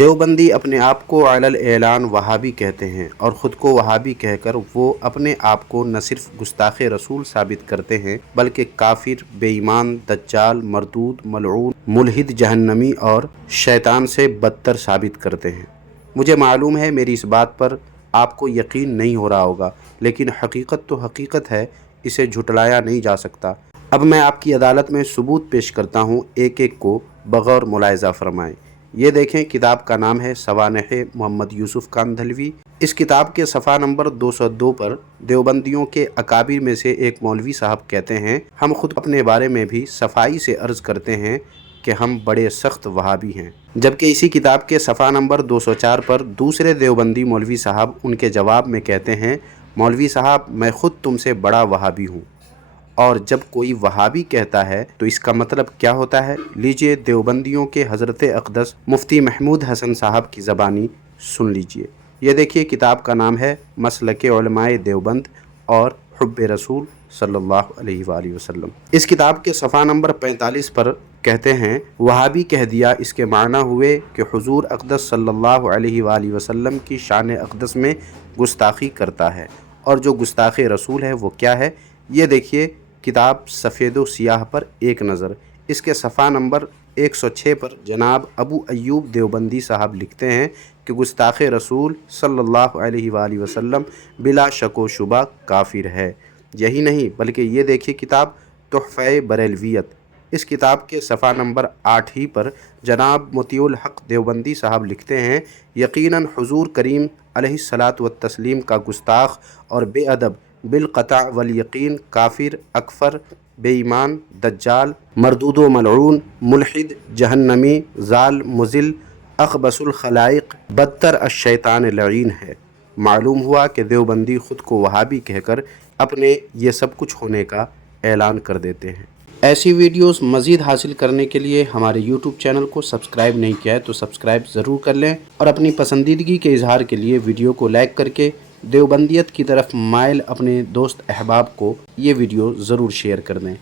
دیوبندی اپنے آپ کو علی اعلان وہابی کہتے ہیں اور خود کو وہابی کہہ کر وہ اپنے آپ کو نہ صرف گستاخ رسول ثابت کرتے ہیں بلکہ کافر، بے ایمان، دجال، مردود، ملعون، ملحد، جہنمی اور شیطان سے بدتر ثابت کرتے ہیں۔ مجھے معلوم ہے میری اس بات پر آپ کو یقین نہیں ہو رہا ہوگا، لیکن حقیقت تو حقیقت ہے، اسے جھٹلایا نہیں جا سکتا۔ اب میں آپ کی عدالت میں ثبوت پیش کرتا ہوں، ایک ایک کو بغور ملاحظہ فرمائیں۔ یہ دیکھیں، کتاب کا نام ہے سوانح محمد یوسف کاندھلوی۔ اس کتاب کے صفحہ نمبر 202 پر دیوبندیوں کے اکابر میں سے ایک مولوی صاحب کہتے ہیں، ہم خود اپنے بارے میں بھی صفائی سے عرض کرتے ہیں کہ ہم بڑے سخت وہابی ہیں۔ جبکہ اسی کتاب کے صفحہ نمبر 204 پر دوسرے دیوبندی مولوی صاحب ان کے جواب میں کہتے ہیں، مولوی صاحب میں خود تم سے بڑا وہابی ہوں۔ اور جب کوئی وہابی کہتا ہے تو اس کا مطلب کیا ہوتا ہے؟ لیجئے دیوبندیوں کے حضرت اقدس مفتی محمود حسن صاحب کی زبانی سن لیجئے۔ یہ دیکھیے، کتاب کا نام ہے مسلک علماء دیوبند اور حب رسول صلی اللہ علیہ وآلہ وسلم۔ اس کتاب کے صفحہ نمبر 45 پر کہتے ہیں، وہابی کہہ دیا اس کے معنی ہوئے کہ حضور اقدس صلی اللہ علیہ وآلہ وسلم کی شان اقدس میں گستاخی کرتا ہے، اور جو گستاخ رسول ہے وہ کیا ہے؟ یہ دیکھیے، کتاب سفید و سیاہ پر ایک نظر۔ اس کے صفحہ نمبر 106 پر جناب ابو ایوب دیوبندی صاحب لکھتے ہیں کہ گستاخ رسول صلی اللہ علیہ وآلہ وسلم بلا شک و شبہ کافر ہے۔ یہی نہیں بلکہ یہ دیکھیے کتاب تحفہ بریلویت۔ اس کتاب کے صفحہ نمبر 8 ہی پر جناب مطیع الحق دیوبندی صاحب لکھتے ہیں، یقیناً حضور کریم علیہ الصلاۃ والتسلیم کا گستاخ اور بے ادب بالقطع والیقین کافر، اکفر، بے ایمان، دجال، مردود و ملعون، ملحد، جہنمی، ضال، مضل، اخبث الخلائق، بدتر الشیطان لعین ہے۔ معلوم ہوا کہ دیوبندی خود کو وہابی کہہ کر اپنے یہ سب کچھ ہونے کا اعلان کر دیتے ہیں۔ ایسی ویڈیوز مزید حاصل کرنے کے لیے ہمارے یوٹیوب چینل کو سبسکرائب نہیں کیا ہے تو سبسکرائب ضرور کر لیں، اور اپنی پسندیدگی کے اظہار کے لیے ویڈیو کو لائک کر کے دیوبندیت کی طرف مائل اپنے دوست احباب کو یہ ویڈیو ضرور شیئر کر دیں۔